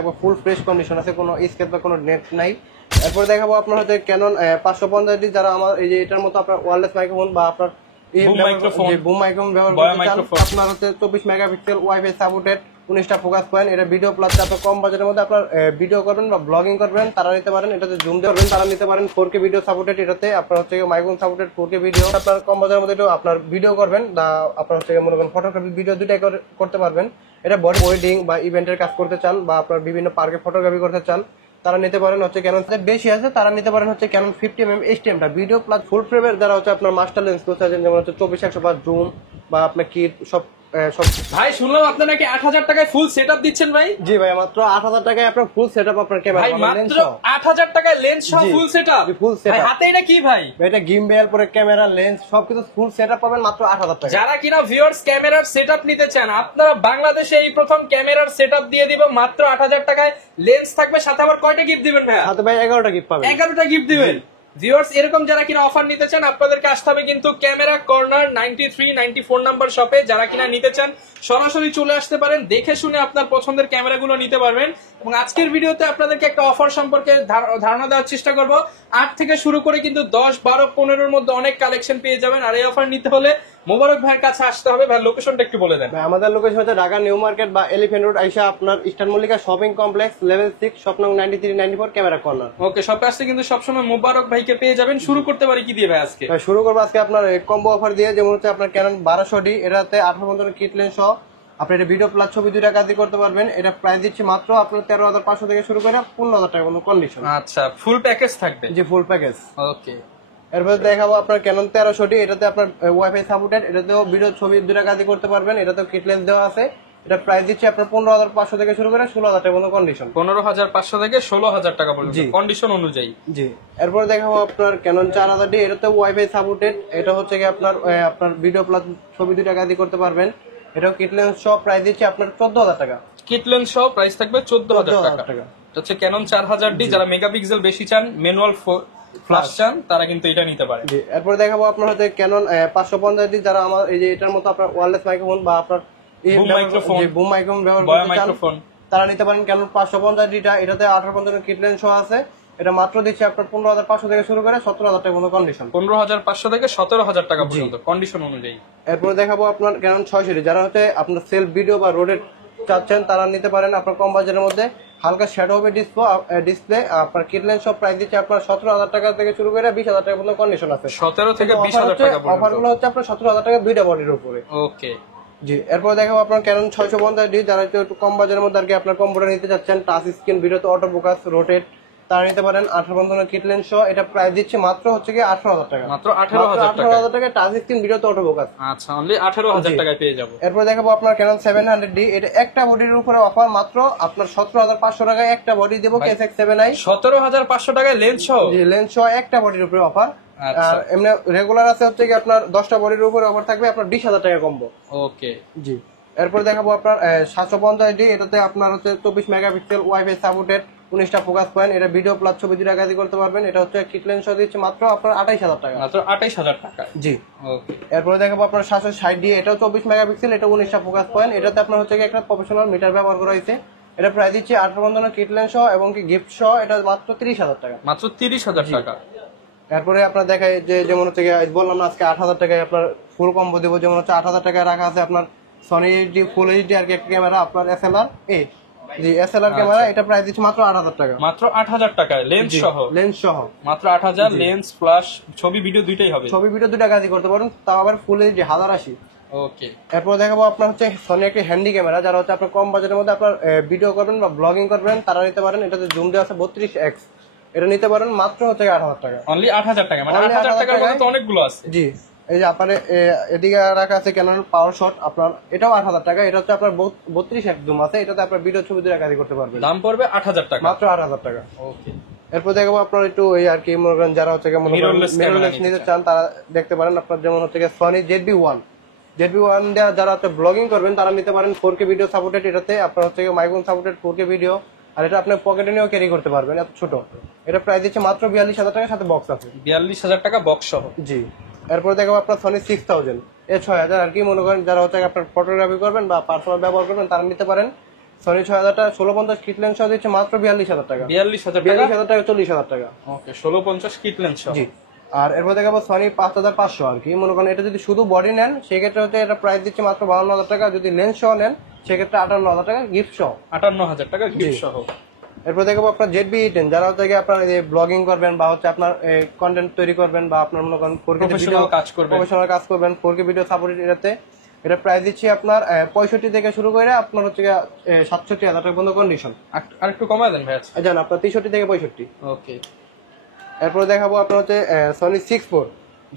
একটা full fresh condition আছে, কোনো স্কেচ বা কোনো নেট নাই। এরপর দেখাবো আপনার হচ্ছে ক্যানন 550 যারা আমার এই যে এটার মতো আপনার ওয়্যারলেস মাইক্রোফোন বা আপনার বুম মাইক্রোফোন ব্যবহার করতে চান, আপনার হচ্ছে 24 মেগাপিক্সেল ওয়াইফাই সাপোর্টেড 19টা ফোকাস পয়েন্ট, এটা ভিডিও প্লাস আপনার কম বাজেটের মধ্যে আপনার ভিডিও করবেন বা ব্লগিং করবেন তারা নিতে পারেন। এটাতে জুম করবেন তারা নিতে পারেন। 4K ভিডিও সাপোর্টেড, এটাতে আপনার হচ্ছে মাইক্রোফোন সাপোর্টেড 4K ভিডিও, আপনার কম বাজেটের মধ্যে একটু আপনার ভিডিও করবেন বা আপনার হচ্ছে মনে করেন ফটোগ্রাফি ভিডিও দুটাই করতে পারবেন। এটা বডি ওয়েডিং বা ইভেন্টের কাজ করতে চান বা আপনার বিভিন্ন পার্কে ফটোগ্রাফি করতে চান তারা নিতে পারেন হচ্ছে ক্যানন। বেশি আছে তারা নিতে পারেন হচ্ছে ক্যানন 50mm HTMটা ভিডিও প্লাস ফুল ফ্রেমের যারা হচ্ছে আপনার মাস্টার লেন্স করতে চান, যেমন হচ্ছে 24-100 বা জুম বা আপনার কিট সব। ভাই শুনলাম আপনি নাকি 8000 টাকায় ফুল সেটআপ দিচ্ছেন ভাই? জি ভাই, মাত্র 8000 টাকায় আপনার ফুল সেটআপ, আপনার ক্যামেরা মাত্র 8000 টাকায় লেন্স সহ ফুল সেটআপ। ফুল সেটআপ হাতে এটা কি ভাই? এটা গিম্বেল পরে ক্যামেরা লেন্স সবকিছু ফুল সেটআপ পাবেন মাত্র 8000 টাকা। যারা কিনা ভিউয়ার্স ক্যামেরার সেটআপ নিতে চান, আপনারা বাংলাদেশে এই প্রথম ক্যামেরার সেটআপ দিয়ে দিব মাত্র 8000 টাকায়। লেন্স থাকবে সাথে, আবার কয়টা গিফট দিবেন ভাই? সাথে ভাই 11টা গিফট পাবেন। 11টা গিফট দিবেন। ভিউয়ার্স এরকম যারা কিনা অফার নিতে চান আপনাদেরকে আসতে হবে কিন্তু ক্যামেরা কর্নার 93-94 নাম্বার শপে। যারা কিনা নিতে চান সরাসরি চলে আসতে পারেন, দেখে শুনে আপনার পছন্দের ক্যামেরাগুলো নিতে পারবেন। এবং আজকের ভিডিওতে আপনাদেরকে একটা অফার সম্পর্কে ধারণা দেওয়ার চেষ্টা করব। 8 থেকে শুরু করে কিন্তু 10, 12, 15-এর মধ্যে অনেক কালেকশন পেয়ে যাবেন। আর এই অফার নিতে হলে মোবারক ভাইয়ের কাছে আসতে হবে। ভাই লোকেশনটা একটু বলে দেন। আমাদের লোকেশন হচ্ছে ঢাকা নিউ মার্কেট বা এলিফ্যান্ট রোড আইসা আপনার eastern Mallika shopping complex level 6 shop নং 93-94 ক্যামেরা কর্নার। ওকে, শপে আসতে কিন্তু সবসময় মোবারক ভাইকে পেয়ে যাবেন। শুরু করতে পারি কি দিয়ে ভাই আজকে? শুরু করবো আজকে আপনার কম্বো অফার দিয়ে, যেমন হচ্ছে আপনার ক্যানন 1200D, এটাতে 18 কিট লেন্স সহ আপনি এটা ভিডিও প্লাস ছবি 2টা কাজই করতে পারবেন। এটা প্রাইস দিচ্ছি মাত্র আপনার 13,500 থেকে শুরু করে 15,000 টাকা পর্যন্ত কন্ডিশন। আচ্ছা, ফুল প্যাকেজ থাকবে? জি, ফুল প্যাকেজ। ওকে, এরপর দেখাবো আপনার ক্যানন 1300D, এটাতে আপনার ওয়াইফাই সাপোর্টেড, এটাতেও ভিডিও ছবি 2টা কাজই করতে পারবেন। এটাতেও কিট লেন্স দেওয়া আছে। এটা প্রাইস দিচ্ছি আপনার 15,500 থেকে শুরু করে 16,000 টাকা পর্যন্ত কন্ডিশন। 15,500 থেকে 16,000 টাকা পর্যন্ত কন্ডিশন অনুযায়ী। জি, এরপর দেখাবো আপনার ক্যানন 4000D, এটাতে ওয়াইফাই সাপোর্টেড, এটা হচ্ছে কি আপনার ভিডিও প্লাস ছবি 2টা কাজই করতে পারবেন। এটাও কিট লেন্স সহ প্রাইস দিচ্ছি আপনার 14,000 টাকা। কিট লেন্স সহ প্রাইস থাকবে 14,000 টাকা। এটা হচ্ছে ক্যানন 4000D। যারা মেগাপিক্সেল বেশি চান, ম্যানুয়াল ফ্ল্যাশ চান, তারা কিন্তু এটা নিতে পারে। জি, এরপর দেখাবো আপনার হচ্ছে ক্যানন 550D, যারা আমার এই যে এটার মতো আপনার ওয়্যারলেস মাইক্রোফোন বা আপনার বুম মাইক্রোফোন ব্যবহার করতে চান তারা নিতে পারেন ক্যানন 550D। এটাতে 18 কিট লেন্স সহ আছে। এটা মাত্র দিচ্ছে আপনার 15,500 থেকে শুরু করে 17,000 টাকা পর্যন্ত কন্ডিশন। 15,500 থেকে 17,000 টাকা পর্যন্ত কন্ডিশন অনুযায়ী। এরপর দেখাবো আপনার ক্যানন 600D, যারা হচ্ছে আপনার সেলফ ভিডিও বা রোডের চাচ্ছেন তারা নিতে পারেন। আপনার কম বাজেটের মধ্যে হালকা শ্যাডো হবে ডিসপ্লে, আপনার কিট লেন্স সব প্রাইস দিচ্ছে আপনার 17,000 টাকা থেকে শুরু করে 20,000 টাকা পর্যন্ত কন্ডিশন আছে। 17 থেকে 20,000 টাকা পর্যন্ত অফারগুলো হচ্ছে আপনার 17,000 টাকা 2টা বডির উপরে। ওকে, জি, এরপর দেখাবো আপনার ক্যানন 650D, যারা একটু কম বাজেটের মধ্যে আর কি আপনার কম্পিউটার নিতে চাচ্ছেন, টাচ স্ক্রিন, ভিডিওতে অটো ফোকাস, রোটেট, তারা নিতে পারেন 18 কিট লেন্স সহ। এটা প্রাইস দিচ্ছে মাত্র হচ্ছে কি 18,000 টাকা। মাত্র 18,000 টাকা টাচ স্ক্রিন, ভিডিওতে অটো ফোকাস। আচ্ছা, অনলি 18,000 টাকায় পেয়ে যাবো। এরপর দেখাবো আপনার ক্যানন 700D, এটা একটা বডির উপরে অফার মাত্র আপনার 17,500 টাকায় একটা বডি দেবো KSX7i। 17,500 টাকায় লেন্স সহ? জি, লেন্স সহ একটা বডির উপরে অফার। আর এমনি রেগুলার আছে হচ্ছে কি আপনার 10টা বডির উপরে অফার থাকবে আপনার 20,000 টাকা কম্বো। ওকে, জি, এরপর দেখাবো আপনার 750D, এটাতে আপনার হচ্ছে 24 মেগাপিক্সেল ওয়াইফাই সাপোর্টেড 19টা ফোকাস পয়েন্ট, এটা ভিডিও প্লাস ছবি 2টা কাজই করতে পারবেন। এটা হচ্ছে কিট লেন্স সহ দিচ্ছে মাত্র আপনার 28,000 টাকা। মাত্র 28,000 টাকা। জি, ওকে। এরপরে দেখাবো আপনার 760D, এটাও 24 মেগাপিক্সেল, এটা 19টা ফোকাস পয়েন্ট, এটাতে আপনার হচ্ছে একটা প্রফেশনাল মিটার ব্যবহার করা হয়েছে। এটা প্রাইস দিচ্ছে 18 কিট লেন্স সহ এবং কি গিফট সহ, এটা মাত্র 30,000 টাকা। মাত্র 30,000 টাকা। এরপরে আপনার দেখায় যে যেমন হচ্ছে বললাম না আজকে 8,000 টাকায় আপনার ফুল কম্বো দেবো। যেমন হচ্ছে 8,000 টাকায় রাখা আছে আপনার সনি এইচডি ফুল এইচডি আর কি একটা ক্যামেরা আপনার SLR-A। জি, SLR ক্যামেরা, এটা প্রাইস দিচ্ছে মাত্র 8,000 টাকা। মাত্র 8,000 টাকায় লেন্স সহ? লেন্স সহ মাত্র 8,000। লেন্স ফ্ল্যাশ ছবি ভিডিও দুইটাই হবে? ছবি ভিডিও 2টা কাজই করতে পারেন, তাও আবার ফুল এইচডি 1080। ওকে, এরপর দেখাবো আপনার হচ্ছে সনি একটা হ্যান্ডি ক্যামেরা, যারা হচ্ছে আপনার কম বাজেটের মধ্যে আপনার ভিডিও করবেন বা ব্লগিং করবেন তারা নিতে পারেন। এটাতে জুম দেওয়া আছে 32x, এটা নিতে পারেন মাত্র হচ্ছে 8,000 টাকা। অনলি 8,000 টাকা? মানে 8,000 টাকার মধ্যে তো অনেকগুলো আছে। জি, এই যে আপনার এদিকে রাখা আছে ক্যানন পাওয়ার শট, আপনার এটাও 8,000 টাকা। এটা হচ্ছে আপনার 32x জুম আছে, এটাতে আপনার ভিডিও ছবি 2টা কাজই করতে পারবেন। দাম পড়বে 8,000 টাকা? মাত্র 8,000 টাকা। ওকে, এরপর দেখাবো আপনার একটু এই আর কি মনে করেন যারা হচ্ছে মিররলেস নিতে চান তারা দেখতে পারেন। আপনার যেমন হচ্ছে সনি ZB-1 যারা হচ্ছে ব্লগিং করবেন তারা নিতে পারেন। 4K ভিডিও সাপোর্টেড, এটাতে আপনার হচ্ছে মাইক্রোফোন সাপোর্টেড 4K ভিডিও, আর এটা আপনি পকেটে নিয়েও ক্যারি করতে পারবেন, এত ছোট। এটা প্রাইস দিচ্ছে মাত্র 42,000 টাকা, সাথে বক্স আছে। 42,000 টাকা বক্স সহ? জি, এরপর দেখাবো আপনার সনি 6000 6000 আর কি মনে করেন যারা হচ্ছে আপনার ফটোগ্রাফি করবেন বা পার্সোনাল ব্যবহার করবেন তারা নিতে পারেন। সনি 6000 টাকা 1650 কিট লেন্স সহ দিচ্ছে মাত্র 42000 টাকা। 42000 টাকা 40000 টাকা। ওকে 1650 কিট লেন্স সহ। জি। আর এরপর দেখাবো সনি 5500 আর কি। মনে করেন এটা যদি শুধু বডি নেন সেক্ষেত্রে হচ্ছে এটা প্রাইস দিচ্ছে মাত্র 52000 টাকা, যদি লেন্স সহ নেন সেক্ষেত্রে 58000 টাকা গিফট সহ। 58000 টাকা গিফট সহ। এরপর দেখাবো আপনার ZB-E10 যারা হচ্ছে আপনার ব্লগিং করবেন বা হচ্ছে আপনার কন্টেন্ট তৈরি করবেন বা আপনার মনে করেন 4K প্রফেশনাল কাজ করবেন 4K ভিডিও সাপোর্টেড এটাতে। এটা প্রাইস দিচ্ছি আপনার 65 থেকে শুরু করে আপনার হচ্ছে 67000 টাকা পর্যন্ত কন্ডিশন। আর একটু কমায় দেন ভাই। জান আপনার 63 থেকে 65। ওকে। এরপর দেখাবো আপনার হচ্ছে সনি 64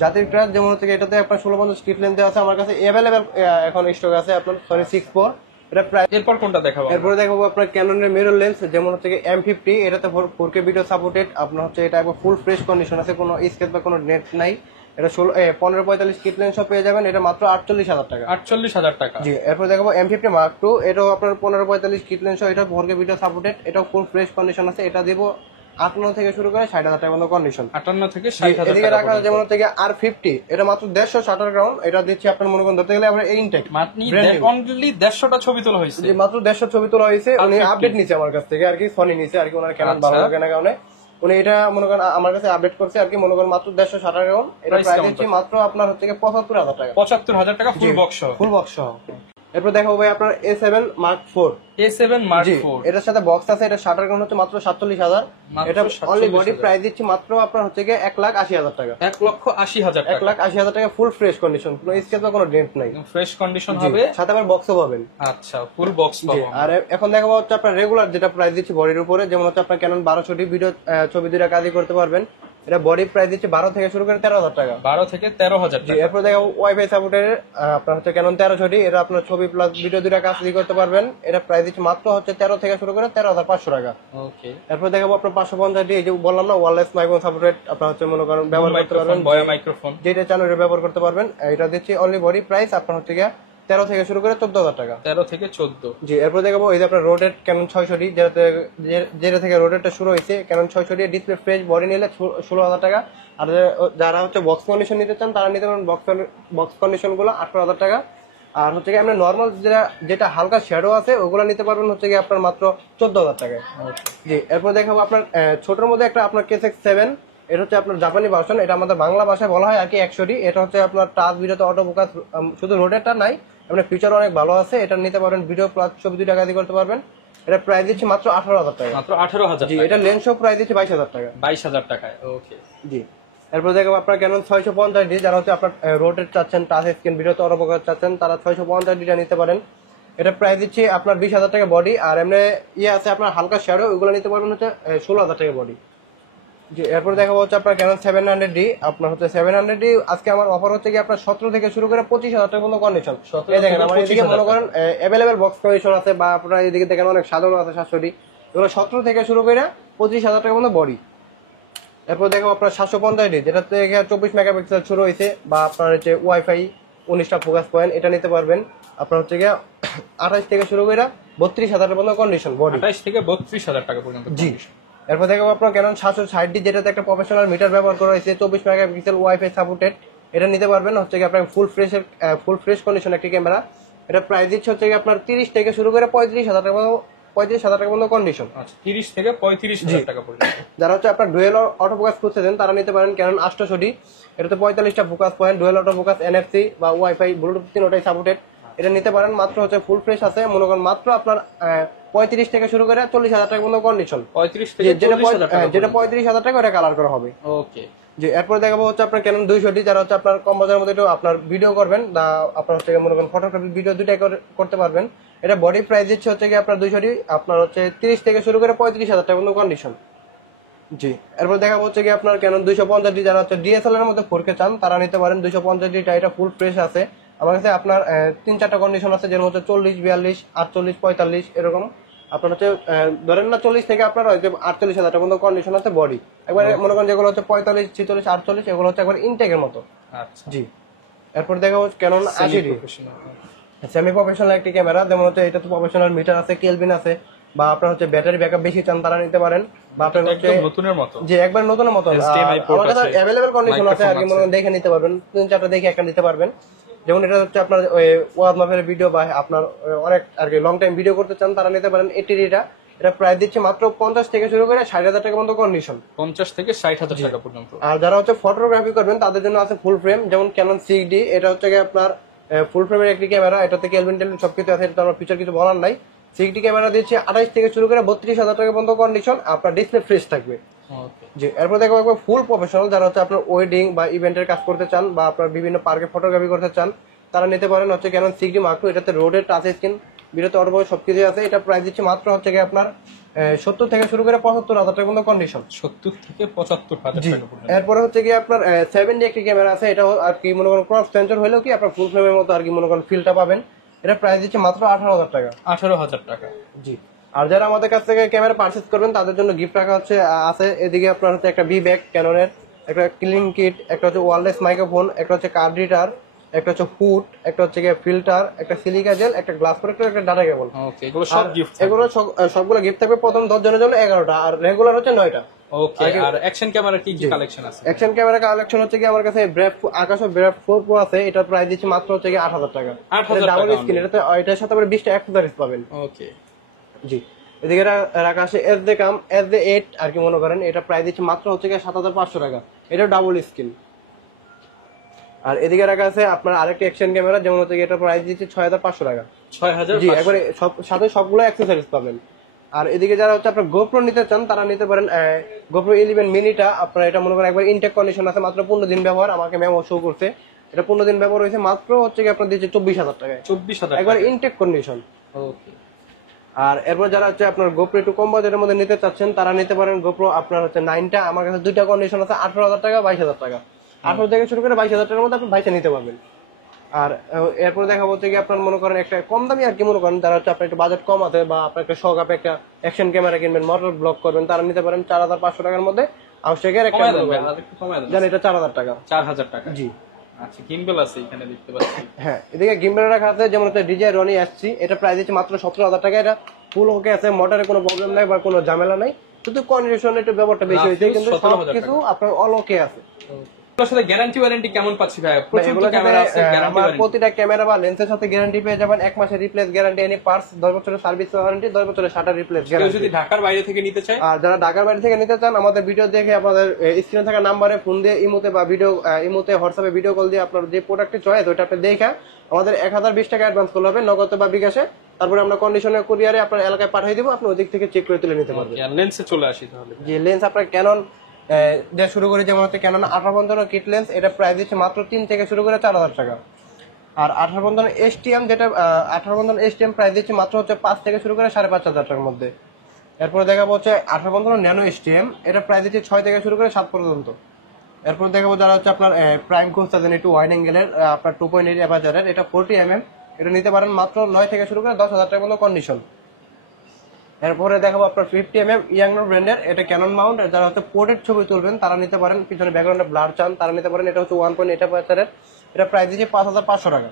জাতির ক্রাশ, যেমন হচ্ছে এটাতে আপনার 1650 কিট লেন্থ আছে আমার কাছে अवेलेबल এখন স্টক আছে আপনার সনি 64। এটা প্রাইস। এরপর কোনটা দেখাবো? এরপর দেখাবো আপনার ক্যাননের মিরর লেন্স, যেমন হচ্ছে M50, এটাতে 4K ভিডিও সাপোর্টেড। আপনার হচ্ছে এটা একবার ফুল ফ্রেশ কন্ডিশন আছে, কোনো স্কেচ বা কোনো নেট নাই। এটা 1545 কিট লেন্স পেয়ে যাবেন, এটা মাত্র 48000 টাকা। 48000 টাকা। জি। এরপর দেখাবো M50 Mark II, এটাও আপনার 1545 কিট লেন্স, এটা 4K ভিডিও সাপোর্টেড, এটাও ফুল ফ্রেশ কন্ডিশন আছে। এটা দিব 58 থেকে শুরু করে 60000 টাকা পর্যন্ত কন্ডিশন। 58 থেকে 60000 এদিকে রাখা যেমন হচ্ছে R50, এটা মাত্র 150 শাটার গ্রাউন্ড, এটা দিচ্ছি আপনার মনে করেন ধরতে গেলে আমরা ইনটেক অনলি 150টা ছবি তোলা হয়েছে। জি, মাত্র 150 ছবি তোলা হয়েছে। উনি আপডেট নিছে আমার কাছ থেকে আর কি, সনি নিছে আর কি, ওনার ক্যামেরা ভালো লাগে না কারণে উনি এটা মনে করেন আমার কাছে আপডেট করছে আর কি। মনে করেন মাত্র 150 শাটার গ্রাউন্ড, এটা প্রাইস দিচ্ছি মাত্র আপনার হচ্ছে 75000 টাকা। 75000 টাকা ফুল বক্স সহ। ফুল বক্স সহ। এরপর দেখাবো ভাই আপনার A7 Mark IV। A7 Mark IV এটার সাথে বক্স আছে, এটা শাটার গ্রাউন্ড হচ্ছে মাত্র 47000। এটা অনলি বডি প্রাইস দিচ্ছি মাত্র আপনার হচ্ছে 1,80,000 টাকা। 1,80,000 টাকা। 1,80,000 টাকা ফুল ফ্রেশ কন্ডিশন, কোনো স্কেচ বা কোনো ডেন্ট নাই, ফ্রেশ কন্ডিশন হবে, সাথে আবার বক্সও পাবেন। আচ্ছা, ফুল বক্স পাবেন। আর এখন দেখাবো হচ্ছে আপনার রেগুলার যেটা প্রাইস দিচ্ছি বডির উপরে, যেমন হচ্ছে আপনার ক্যানন 1200 ভিডিও ছবি দুইটা কাজই করতে পারবেন। এটা বডি প্রাইস দিচ্ছে 12 থেকে শুরু করে 13000 টাকা। 12 থেকে 13000 টাকা। এরপর দেখাবো ওয়াইফাই সাপোর্টের আপনার হচ্ছে ক্যানন 1300, এটা আপনার ছবি প্লাস ভিডিও দুইটা কাজ করতে পারবেন। এটা প্রাইস দিচ্ছে মাত্র হচ্ছে 13 থেকে শুরু করে 13500 টাকা। ওকে। এরপর এরপর দেখাবো আপনার 550, এই যে বললাম না ওয়্যারলেস মাইক্রোফোন সাপোর্টেড, আপনার হচ্ছে মনে করেন ব্যবহার করতে পারবেন, বয়া মাইক্রোফোন যেটা চান ওটা ব্যবহার করতে পারবেন। এটা দিচ্ছি অনলি বডি প্রাইস আপনার হচ্ছে 13 থেকে শুরু করে 14000 টাকা। 13 থেকে 14। জি। এরপর দেখাবো এই যে আপনার রোডেড ক্যানন 600, যেটা থেকে রোডেডটা শুরু হয়েছে, ক্যানন 600 ডিসপ্লে ফ্রেশ বডি নিলে 16000 টাকা। আর যারা হচ্ছে বক্স কন্ডিশন নিতে চান তারা নিতে পারেন বক্স কন্ডিশন গুলো 18000 টাকা। আর হচ্ছে আপনার নর্মাল যেটা হালকা শ্যাডো আছে ওগুলো নিতে পারবেন হচ্ছে আপনার মাত্র 14000 টাকায়। জি। এরপর দেখাবো আপনার ছোটর মধ্যে একটা আপনার KSX7, এটা হচ্ছে আপনার জাপানি ভার্সন, এটা আমাদের বাংলা ভাষায় বলা হয় আর কি 100D। এটা হচ্ছে আপনার টাচ ভিডিওতে অটো ফোকাস, শুধু রোডেডটা নাই, আপনার ফিচার অনেক ভালো আছে। এটা নিতে পারবেন, ভিডিও প্লাস ছবি 2 টাকা দিয়ে করতে পারবেন। এটা প্রাইস দিচ্ছে মাত্র 18000 টাকা। মাত্র 18000 জি। টাকা। এটা লেন্স সহ প্রাইস দিচ্ছে 22000 টাকা। 22000 টাকায়। ওকে। জি। এরপর দেখাবো আপনার ক্যানন 650D, যারা হচ্ছে আপনার রোডেড চাচ্ছেন, টাচ স্ক্রিন ভিডিওতে অটো ফোকাস চাচ্ছেন, তারা 650Dটা নিতে পারেন। এটা প্রাইস দিচ্ছে আপনার 20000 টাকা বডি। আর এমনি আছে আপনার হালকা শ্যাডো, ওইগুলো নিতে পারবেন হচ্ছে 16000 টাকা বডি। জি। এরপর দেখাবো হচ্ছে আপনার ক্যানন 700D, আপনার হচ্ছে 700D আজকে আমার অফার হচ্ছে আপনার 17 থেকে শুরু করে 25000 টাকা পর্যন্ত কন্ডিশন। এই দেখেন আমার এদিকে মনে করেন अवेलेबल বক্স কন্ডিশন আছে, বা আপনার এদিকে দেখেন অনেক সাধারণ আছে 700D, এগুলো 17 থেকে শুরু করে 25000 টাকা পর্যন্ত বডি। এরপর দেখো আপনার 750D, যেটা থেকে 24 মেগাপিক্সেল শুরু হয়েছে, বা আপনার হচ্ছে ওয়াইফাই 19টা ফোকাস পয়েন্ট, এটা নিতে পারবেন। আপনার হচ্ছে 28 থেকে শুরু করে 32000 টাকা পর্যন্ত কন্ডিশন বডি। 28 থেকে 32000 টাকা পর্যন্ত। জি। এরপর দেখো আপনার ক্যানন 760D, যেটাতে একটা প্রফেশনাল মিটার ব্যবহার করা হয়েছে, 24 মেগাপিক্সেল ওয়াইফাই সাপোর্টেড, এটা নিতে পারবেন হচ্ছে আপনার ফুল ফ্রেশ কন্ডিশন একটি ক্যামেরা। এটা প্রাইস দিচ্ছে হচ্ছে আপনার 30 থেকে শুরু করে 35000 টাকা পর্যন্ত কন্ডিশন। 30 থেকে 35000 টাকা পর্যন্ত। যারা হচ্ছে আপনার ডুয়েল অটো ফোকাস খুঁজছেন তারা নিতে পারেন ক্যানন 800D, এটাতে 45টা focus point, dual auto focus, NFC বা ওয়াইফাই, ব্লুটুথ তিনটাই সাপোর্টেড। এটা নিতে পারেন, মাত্র হচ্ছে ফুল ফ্রেশ আছে, মনে করেন মাত্র আপনার 35 থেকে শুরু করে 40000 টাকা পর্যন্ত কন্ডিশন। 35 থেকে 40000 টাকা, যেটা 35000 টাকা ওটা কালার করা হবে। ওকে। জি। এরপর দেখাবো হচ্ছে আপনার ক্যানন 200D, যারা হচ্ছে আপনার কম বাজারের মধ্যে একটু আপনার ভিডিও করবেন, বা আপনার হচ্ছে মনে করেন ফটোগ্রাফি ভিডিও দুটাই করতে পারবেন। এটা বডি প্রাইস দিচ্ছে হচ্ছে আপনার 200D, আপনার হচ্ছে 30 থেকে শুরু করে 35000 টাকা পর্যন্ত কন্ডিশন। জি। এরপর দেখাবো হচ্ছে আপনার ক্যানন 250D, যারা হচ্ছে DSLR এর মধ্যে 4K চান তারা নিতে পারেন 250D। এটা ফুল ফ্রেশ আছে আমার কাছে। আপনার 3-4টা কন্ডিশন আছে, যেমন হচ্ছে 40, 42, 48, 45 এরকম। আপনার হচ্ছে ধরেন না 40 থেকে আপনার হয়তো 48000 টাকা পর্যন্ত কন্ডিশন আছে বডি। একবার মনে করেন যেগুলো হচ্ছে 45, 46, 48 এগুলো হচ্ছে একবার ইনটেকের মতো। আচ্ছা। জি। এরপর দেখাবো ক্যানন 80D, সেমি প্রফেশনাল একটি ক্যামেরা, যেমন হচ্ছে এটা তো প্রফেশনাল মিটার আছে, কেলভিন আছে, বা আপনার হচ্ছে ব্যাটারি ব্যাকআপ বেশি চান তারা নিতে পারেন, বা আপনার হচ্ছে নতুনের মতো। জি, একবার নতুনের মতো। আমার কাছে अवेलेबल কন্ডিশন আছে আর কি, মনে করেন দেখে নিতে পারবেন, 3-4টা দেখে একটা নিতে পারবেন। যেমন এটা হচ্ছে আপনার ওয়াজ মাহফিলের ভিডিও বা আপনার অনেক আর কি লং টাইম ভিডিও করতে চান তারা নিতে পারেন। এটা প্রাইস দিচ্ছে মাত্র 50 থেকে শুরু করে 60,000 টাকা পর্যন্ত কন্ডিশন। 50 থেকে 60,000 টাকা পর্যন্ত। আর যারা হচ্ছে ফটোগ্রাফি করবেন তাদের জন্য আছে ফুল ফ্রেম, যেমন ক্যানন 6D। এটা হচ্ছে আপনার ফুল ফ্রেমের একটি ক্যামেরা, এটাতে কেলভিন টেলভিন সবকিছু আছে, এটা আমার ফিচার কিছু বলার নাই। 6D ক্যামেরা দিচ্ছে 28 থেকে শুরু করে 32,000 টাকা পর্যন্ত কন্ডিশন, আপনার ডিসপ্লে ফ্রেশ থাকবে। জি, এরপর দেখো একবার ফুল প্রফেশনাল, যারা হচ্ছে আপনার ওয়েডিং বা ইভেন্টের কাজ করতে চান বা আপনার বিভিন্ন পার্কে ফটোগ্রাফি করতে চান তারা নিতে পারেন হচ্ছে ক্যানন 6D Mark II। এটাতে রোডের টাচ স্ক্রিন, বিরত অটোবয় সবকিছু আছে। এটা প্রাইস দিচ্ছে মাত্র হচ্ছে কি আপনার 70 থেকে শুরু করে 75,000 টাকা পর্যন্ত কন্ডিশন। 70 থেকে 75,000 টাকা পর্যন্ত। এরপরে হচ্ছে কি আপনার 7D একটি ক্যামেরা আছে, এটা আর কি মনে করেন ক্রস সেন্সর হলেও কি আপনার ফুল ফ্রেমের মতো আর কি মনে করেন ফিলটা পাবেন। এটা প্রাইস দিচ্ছে মাত্র 18,000 টাকা। 18,000 টাকা। জি, আর যারা আমাদের কাছ থেকে ক্যামেরা পারচেজ করবেন তাদের জন্য গিফট রাখা হচ্ছে আছে। এদিকে আপনার হচ্ছে একটা বি ব্যাগ ক্যাননের, একটা ক্লিন কিট, একটা হচ্ছে ওয়্যারলেস মাইক্রোফোন, একটা হচ্ছে কার্ড রিডার, একটা হচ্ছে হুড, একটা হচ্ছে ফিল্টার, একটা সিলিকা জেল, একটা গ্লাস প্রোটেক্টর, একটা ডাটা কেবল। ওকে, এগুলো সব গিফট। এগুলো সবগুলো গিফট থাকবে প্রথম 10 জনের জন্য 11টা, আর রেগুলার হচ্ছে 9টা। ওকে, আর অ্যাকশন ক্যামেরার কি কি কালেকশন আছে? অ্যাকশন ক্যামেরা কালেকশন হচ্ছে কি আমার কাছে আকাশ ব্রেভ 4 Pro আছে, এটা প্রাইস দিচ্ছে মাত্র হচ্ছে কি 8,000 টাকা। 8,000 টাকা ডাবল স্ক্রিন, এটার সাথে আবার 20টা অ্যাক্সেসরিজ পাবেন। ওকে, জি, এদিকে রাখা আছে SD8 আর কি মনে করেন, এটা প্রাইস দিচ্ছে মাত্র হচ্ছে কি 7,500 টাকা। এটা ডাবল স্ক্রিন। আর এদিকে রাখা আছে আপনার আরেকটা অ্যাকশন ক্যামেরা, যেমন হচ্ছে এটা প্রাইস দিচ্ছে 6,500 টাকা। 6,000? জি, একবারে সাথে সবগুলো অ্যাক্সেসরিজ পাবেন। আর এদিকে যারা হচ্ছে আপনার গোপ্রো নিতে চান তারা নিতে পারেন গোপ্রো 11 মিনিটা। আপনার এটা মনে করেন একবার ইনটেক কন্ডিশন আছে, মাত্র 15 দিন ব্যবহার, আমাকে মেমো শো করছে। এটা 15 দিন ব্যবহার হয়েছে, মাত্র হচ্ছে কি আপনার দিচ্ছে 24,000 টাকায়। 24,000 একবার ইনটেক কন্ডিশন। ওকে। আর এরপর যারা হচ্ছে আপনার গোপ্রো একটু কম বাজেটের মধ্যে নিতে চাচ্ছেন তারা নিতে পারেন গোপ্রো আপনার হচ্ছে 9টা। আমার কাছে দুইটা কন্ডিশন আছে, 18,000 টাকা, 22,000 টাকা। 18 থেকে শুরু করে 22,000 টাকার মধ্যে আপনি বাইসা নিতে পারবেন। আর এরপর দেখা বলতে কি আপনার মনে করেন একটা কম দামি আর কি মনে করেন যারা হচ্ছে আপনার একটু বাজেট কম আছে বা আপনার একটা শখ, আপনি একটা অ্যাকশন ক্যামেরা কিনবেন, মোটর ব্লগ করবেন, তারা নিতে পারেন 4,500 টাকার মধ্যে আউটস্টেকের একটা জান, এটা 4,000 টাকা। 4,000 টাকা। জি। আচ্ছা, গিম্বল আছে এখানে দেখতে পাচ্ছি। হ্যাঁ, এদিকে গিম্বল রাখা আছে, যেমন হচ্ছে DJI Roni SC। এটা প্রাইস দিচ্ছে মাত্র 17,000 টাকা। এটা ফুল ওকে আছে, মোটরে কোনো প্রবলেম নাই বা কোনো ঝামেলা নাই, শুধু কন্ডিশন একটু ব্যাপারটা বেশি হয়েছে, কিন্তু সবকিছু আপনার অল ওকে আছে। আসলে গ্যারান্টি ওয়ারেন্টি কেমন পাচ্ছি ভাই? প্রচুর তো ক্যামেরা আছে, গ্যারান্টি ওয়ারেন্টি প্রতিটা ক্যামেরা বা লেন্সের সাথে গ্যারান্টি পেয়ে যাবেন। 1 মাসের রিপ্লেস গ্যারান্টি, এনি পার্টস 10 বছরের সার্ভিস ওয়ারেন্টি, 10 বছরের শাটার রিপ্লেস গ্যারান্টি। যদি ঢাকার বাইরে থেকে নিতে চায়, আর যারা ঢাকার বাইরে থেকে নিতে চান আমাদের ভিডিও দেখে আপনাদের স্ক্রিনে থাকা নাম্বারে ফোন দিয়ে ইমোতে বা ইমোতে হোয়াটসঅ্যাপে ভিডিও কল দিয়ে আপনার যে প্রোডাক্টটি চয়েস ওইটা আপনি দেখে আমাদের 1020 টাকা অ্যাডভান্স করতে হবে নগদ বা বিকাশে। তারপরে আমরা কন্ডিশনে কুরিয়ারে আপনার এলাকায় পাঠিয়ে দিব, আপনি ওই দিক থেকে চেক করে তুলে নিতে পারবেন। লেন্সে চলে আসি তাহলে। যে লেন্স আপনার ক্যানন দিয়ে শুরু করে, যেমন হচ্ছে ক্যানন 1855 কিট লেন্স, এটা প্রাইস দিচ্ছে মাত্র 3 থেকে শুরু করে 4,000 টাকা। আর 1855 STM, যেটা 1855 STM প্রাইস দিচ্ছে মাত্র হচ্ছে 5 থেকে শুরু করে 5,500 টাকার মধ্যে। এরপর দেখাবো হচ্ছে 1855 ন্যানো STM, এটা প্রাইস দিচ্ছে 6 থেকে শুরু করে 7 পর্যন্ত। এরপর দেখাবো যারা হচ্ছে আপনার প্রাইম কোর্স তাদের একটু ওয়াইড অ্যাঙ্গেলের আপনার 2.8 অ্যাপারচারের, এটা 40mm, এটা নিতে পারেন মাত্র 9 থেকে শুরু করে 10,000 টাকার মতো কন্ডিশন। এরপরে দেখাবো আপনার 50mm ইয়াংনো ব্র্যান্ডের, এটা ক্যানন মাউন্ট। যারা হচ্ছে পোর্ট্রেট ছবি তুলবেন তারা নিতে পারেন, পিছনে ব্যাকগ্রাউন্ডে ব্লার চান তারা নিতে পারেন। এটা হচ্ছে 1.8 অ্যাপারচারের, এটা প্রাইস দিচ্ছে 5,500 টাকা।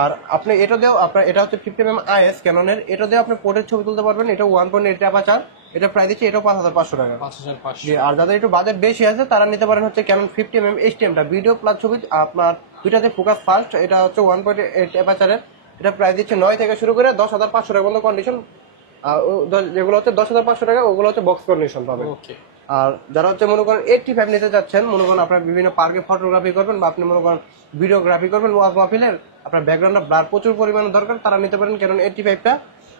আর আপনি এটা দিয়েও আপনার, এটা হচ্ছে 50mm IS ক্যাননের, এটা দিয়ে আপনি পোর্ট্রেট ছবি তুলতে পারবেন। এটা 1.8 অ্যাপারচার, এটা প্রাইস দিচ্ছে এটা 5,500 টাকা। 5,500। আর যাদের একটু বাজেট বেশি আছে তারা নিতে পারেন হচ্ছে ক্যানন 50mm STMটা, ভিডিও প্লাস ছবি আপনার দুইটাতে ফোকাস ফাস্ট। এটা হচ্ছে 1.8 অ্যাপারচারের, এটা প্রাইস দিচ্ছে 9 থেকে শুরু করে 10,500 টাকা পর্যন্ত কন্ডিশন। যেগুলো হচ্ছে 10,500 টাকা ওগুলো হচ্ছে বক্স কন্ডিশন পাবে। আর যারা হচ্ছে মনে করেন 85 নিতে চাচ্ছেন, মনে করেন আপনার বিভিন্ন পার্কে ফটোগ্রাফি করবেন বা আপনি মনে করেন ভিডিওগ্রাফি করবেন, ওয়াজ মাহফিলের আপনার ব্যাকগ্রাউন্ডে ব্লার প্রচুর পরিমাণে দরকার, তারা নিতে পারেন ক্যানন 85টা।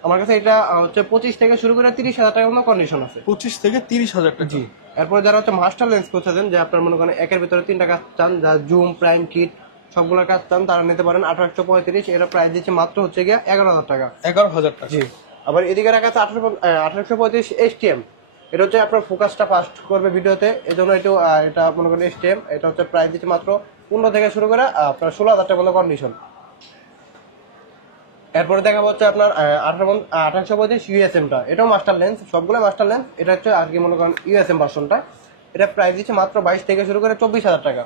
আমার কাছে এটা হচ্ছে 25 থেকে শুরু করে 30,000 টাকার মতো কন্ডিশন আছে। 25 থেকে 30,000 টাকা। জি। এরপর যারা হচ্ছে মাস্টার লেন্স করতেছেন, যে আপনার মনে করেন একের ভিতরে 3টা কাজ চান, যা জুম, প্রাইম, কিট সবগুলোর কাজ চান, তারা নিতে পারেন 1835। এটা প্রাইস দিচ্ছে মাত্র হচ্ছে গিয়ে 11,000 টাকা। 11,000 টাকা। জি। আবার এদিকে রাখা আছে 1835 STM, এটা হচ্ছে আপনার ফোকাসটা ফাস্ট করবে ভিডিওতে, এই জন্য এটা মনে করেন STM, এটা হচ্ছে প্রাইস দিচ্ছে মাত্র 15 থেকে শুরু করে আপনার 16,000 টাকা মতো কন্ডিশন। এরপরে দেখা হচ্ছে আপনার 1835 USMটা, এটাও মাস্টার লেন্স, সবগুলো মাস্টার লেন্স। এটা হচ্ছে আর কি মনে করেন USM ভার্সনটা, এটা প্রাইস দিচ্ছে মাত্র 22 থেকে শুরু করে 24,000 টাকা।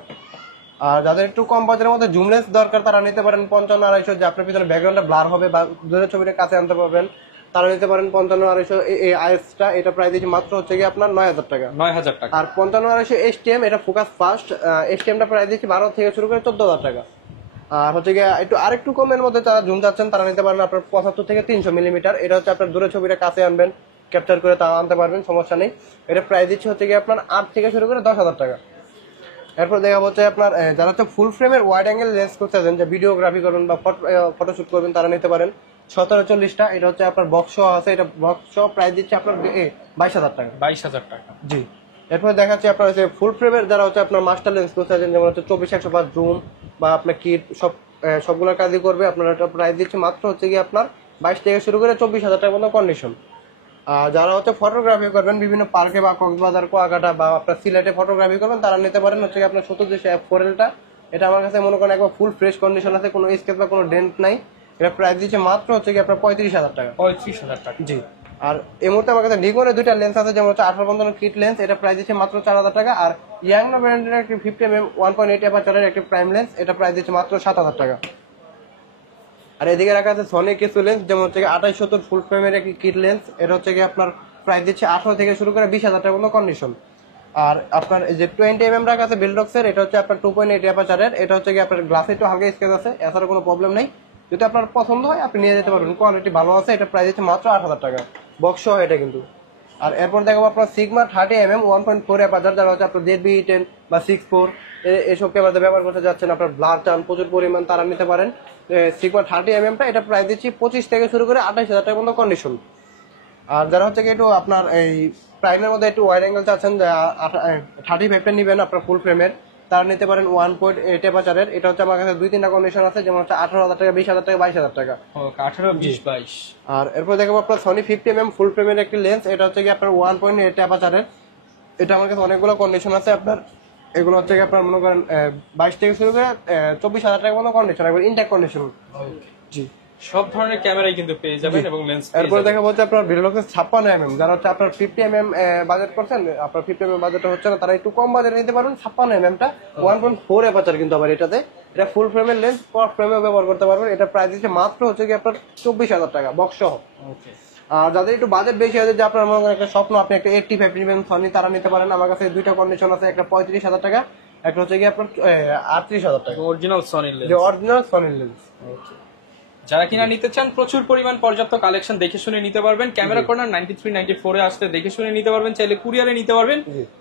আর যাদের একটু কম বাজারের মধ্যে জুম লেন্স দরকার তারা নিতে পারেন 55-250, যে আপনার পিছনে ব্যাকগ্রাউন্ডটা ব্লার হবে বা দূরের ছবিটা কাছে আনতে পারবেন, তারা নিতে পারেন 55-250 এই IS-টা, এটা প্রাইস দিচ্ছে মাত্র হচ্ছে কি আপনার 9,000 টাকা। 9,000 টাকা। আর 55-250 STM, এটা ফোকাস ফাস্ট, STMটা প্রাইস দিচ্ছে 12 থেকে শুরু করে 14,000 টাকা। আর হচ্ছে গিয়ে একটু আরেকটু কমের মধ্যে যারা জুম চাচ্ছেন তারা নিতে পারবেন আপনার 75 থেকে 300 মিলিমিটার। এটা হচ্ছে আপনার দূরে ছবিটা কাছে আনবেন, ক্যাপচার করে তা আনতে পারবেন, সমস্যা নেই। এটা প্রাইস দিচ্ছে হচ্ছে গিয়ে আপনার 8 থেকে শুরু করে 10,000 টাকা। এরপর দেখা হচ্ছে আপনার যারা হচ্ছে ফুল ফ্রেমের ওয়াইড অ্যাঙ্গেল লেন্স করতেছেন, যে ভিডিওগ্রাফি করবেন বা ফটোশুট করবেন, তারা নিতে পারেন 1740টা। এটা হচ্ছে আপনার বক্স আছে, এটা বক্স প্রাইস দিচ্ছে আপনার 22,000 টাকা। 22,000 টাকা, জি। এরপর দেখাচ্ছি আপনার হচ্ছে ফুল ফ্রেমের যারা হচ্ছে আপনার মাস্টার লেন্স করতেছেন, যেমন হচ্ছে 24-105 জুম বা আপনার কিট সবগুলোর কাজই করবে। আপনার এটা প্রাইস দিচ্ছে মাত্র হচ্ছে গিয়ে আপনার 22 থেকে শুরু করে 24,000 টাকার মতো কন্ডিশন। আর যারা হচ্ছে ফটোগ্রাফি করবেন বিভিন্ন পার্কে বা কক্সবাজার, কুয়াকাটা বা আপনার সিলেটে ফটোগ্রাফি করবেন, তারা নিতে পারেন হচ্ছে আপনার 17 F4L-টা। এটা আমার কাছে মনে করেন একবার ফুল ফ্রেশ কন্ডিশন আছে, কোনো স্কেচ বা কোনো ডেন্ট নাই। এটা প্রাইস দিচ্ছে মাত্র হচ্ছে কি আপনার 35,000 টাকা। 35,000 টাকা, জি। আর এই মুহূর্তে আমার কাছে নিকনের দুইটা লেন্স আছে, যেমন হচ্ছে 18-55 কিট লেন্স, এটা প্রাইস দিচ্ছে মাত্র 4,000 টাকা। আর ইয়াংনো ব্র্যান্ডের একটি 50mm 1.8 অ্যাপারচারের একটি প্রাইম লেন্স, এটা প্রাইস দিচ্ছে মাত্র 7,000 টাকা। আর এদিকে রাখা আছে সনি কিছু লেন্স, যেমন হচ্ছে 28-70 ফুল ফ্রেমের একটি কিট লেন্স, এটা হচ্ছে কি আপনার প্রাইস দিচ্ছে 18 থেকে শুরু করে 20,000 টাকা মতো কন্ডিশন। আর আপনার এই যে 20mm রাখা আছে বিলডক্সের, এটা হচ্ছে আপনার 2.8 অ্যাপারচারের, এটা হচ্ছে কি আপনার গ্লাসে একটু হালকা স্কেচ আছে, এছাড়া কোনো প্রবলেম নেই। যদি আপনার পছন্দ হয় আপনি নিয়ে যেতে পারবেন, কোয়ালিটি ভালো আছে। এটা প্রাইস দিচ্ছে মাত্র 8,000 টাকা, বক্স সহ এটা কিন্তু। আর এরপর দেখাবো আপনার সিগমা 30mm 1.4 অ্যাপারচার, যারা হচ্ছে আপনার ZV-10 বা 6.4 এসব ক্যামেরাতে ব্যবহার করতে যাচ্ছেন, আপনার ব্লার চান প্রচুর পরিমাণ, তারা নিতে পারেন সিগমা 30mm-টা। এটা প্রাইস দিচ্ছি 25 থেকে শুরু করে 28,000 টাকার মতো কন্ডিশন। আর যারা হচ্ছে কি একটু আপনার এই প্রাইমের মধ্যে একটু ওয়াইড অ্যাঙ্গেল চাচ্ছেন, 35টা নিবেন আপনার ফুল ফ্রেমের, তারা নিতে পারেন 1.8 অ্যাপারচারের। এটা হচ্ছে আমার কাছে 2-3টা কন্ডিশন আছে, যেমন হচ্ছে 18,000 টাকা, 20,000 টাকা, 22,000 টাকা। 18, 20, 22। আর এরপর দেখাবো আপনার সনি 50mm ফুল ফ্রেমের একটি লেন্স, এটা হচ্ছে কি আপনার 1.8 অ্যাপারচারের। এটা আমার কাছে অনেকগুলো কন্ডিশন আছে আপনার, এগুলো হচ্ছে কি আপনার মনে করেন 22 থেকে শুরু করে 24,000 টাকার মতো কন্ডিশন, একবার ইনটেক কন্ডিশন। জি। সব ধরনের ক্যামেরাই কিন্তু পেয়ে যাবেন এবং লেন্স। এরপর দেখা হচ্ছে আপনার ভিডিওলক্সের 56mm, যারা হচ্ছে আপনার 50mm বাজেট করছেন, আপনার 50mm বাজেট হচ্ছে না, তারা একটু কম বাজেট নিতে পারবেন 56mm-টা 1.4 অ্যাপারচার কিন্তু আবার এটাতে। এটা ফুল ফ্রেমের লেন্স, পর ফ্রেমেও ব্যবহার করতে পারবেন। এটা প্রাইস দিচ্ছে মাত্র হচ্ছে কি আপনার 24,000 টাকা, বক্স সহ। আর যাদের একটু বাজেট বেশি আছে, যে আপনার মনে করেন একটা স্বপ্ন আপনি একটা 85 নিবেন সনি, তারা নিতে পারেন। আমার কাছে দুইটা কন্ডিশন আছে, একটা 35,000 টাকা, একটা হচ্ছে কি আপনার 38,000 টাকা, অরিজিনাল সনি লেন্স। যে অরিজিনাল সনি লেন্স। যারা কিনা নিতে চান প্রচুর পরিমাণ পর্যাপ্ত কালেকশন দেখে শুনে নিতে পারবেন। ক্যামেরা কর্নার 93-94 এ আসতে দেখে শুনে নিতে পারবেন, চাইলে কুরিয়ারে নিতে পারবেন,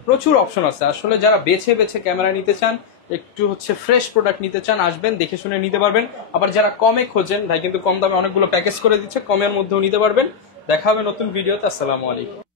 প্রচুর অপশন আছে। আসলে যারা বেছে বেছে ক্যামেরা নিতে চান, একটু হচ্ছে ফ্রেশ প্রোডাক্ট নিতে চান, আসবেন দেখে শুনে নিতে পারবেন। আবার যারা কমে খোঁজেন, ভাই কিন্তু কম দামে অনেকগুলো প্যাকেজ করে দিচ্ছে, কমের মধ্যেও নিতে পারবেন। দেখা হবে নতুন ভিডিওতে। আসসালামু আলাইকুম।